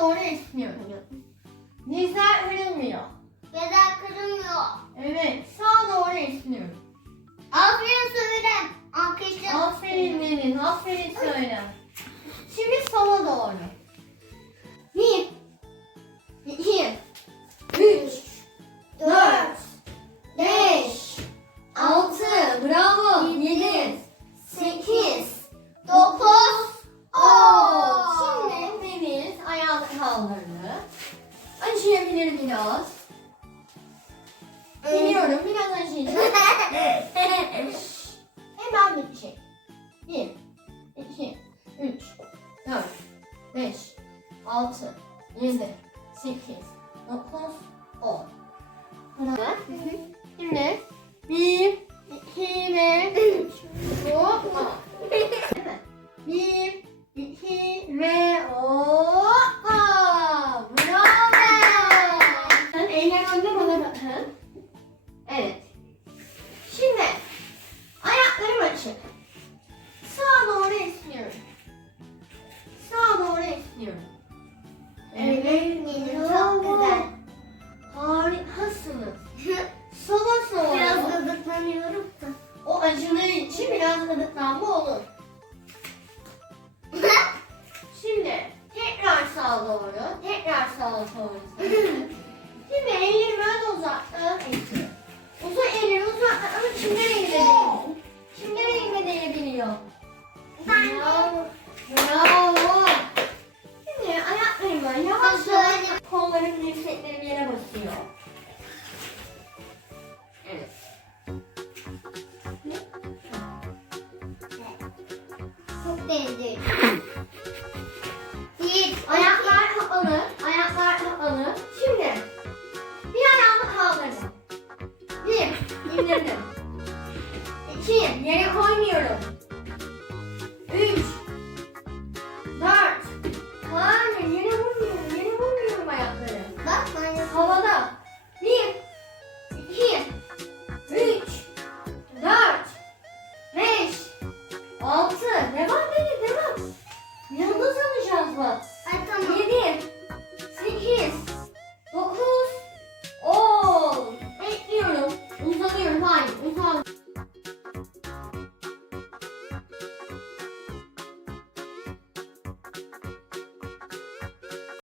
doğru esniyor. Dizler kırılmıyor. Beden kırılmıyor. Evet. Sağa doğru esniyor. Aferin söylen. Alkışlar. Aferin Deniz. Aferin söyle. Kaldırdı. Acıyabilir biraz. Biliyorum biraz acıyacak. Hemen bitecek. Bir, iki, üç, dört, beş, altı, yedi, sekiz, dokuz, on. Bravo. Şimdi esniyorum. Evet, çok güzel. Harikasınız. Sola Biraz doğru. gıdıklanıyorum da. O acılı için biraz gıdıklanma olur. Şimdi tekrar sağa doğru. Tekrar sağa doğru. Şimdi ellerimi böyle uzattım. Ayaklarımı yavaş yavaş kollarım dirseklerim yere basıyor. Evet. Çok değdi. Altı. Devam dedi devam. Yıldız alacağız bak.